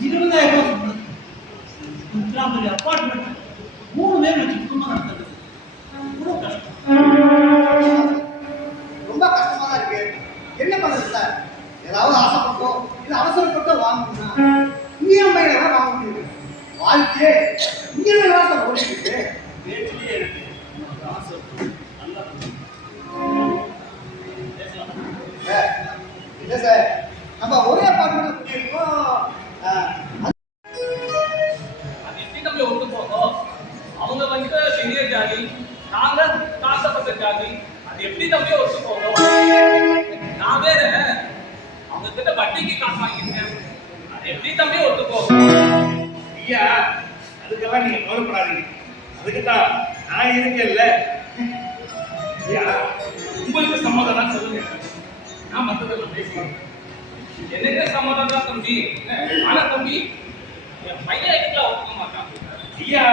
20,000 ரூபாய் சம்பளம். அப்பார்ட்மெண்ட் 3 பேர் வச்சு குடும்பம் நடத்துறது இவ்வளவு கஷ்டம். ரொம்ப கஷ்டமா தான் இருக்கு. என்ன பண்றது சார்? ஏதாவது ஆசைப்பட்டோம் இல்ல அவசரப்பட்டோ வாங்கணும்னா இஎம்ஐல தான் வாங்க முடியுது. வாழ்க்கையே இஎம்ஐ தான் சார் ஓடிட்டு இருக்கு. பேச்சிலே இருக்கு. நல்லா இல்ல சார், நம்ம ஒரே அப்பார்ட்மெண்ட்ல குடியிருக்கோம். அது எப்படி நம்ம ஒத்து போகும்? அவங்க வந்து பெரிய ஜாதி, நாங்க காசப்பட்ட ஜாதி. அது எப்படி தம்பி ஒத்து போகும்? நான் வேற அவங்க கிட்ட வட்டிக்கு காசு வாங்கியிருக்கேன். அது எப்படி தம்பி ஒத்து போகும்? ஐயா, அதுக்கெல்லாம் நீங்க கவலைப்படாதீங்க. அதுக்கு தான் நான் இருக்கேன்ல. ஐயா, உங்களுக்கு சம்மதம் சொல்லுங்க, நான் மற்றதெல்லாம் பேசுறேன். எனக்கு சம்மதம் தான் தம்பி. ஆனா தம்பி என் பையன் இதுக்கெல்லாம் ஒத்துக்க மாட்டான். ஐயா,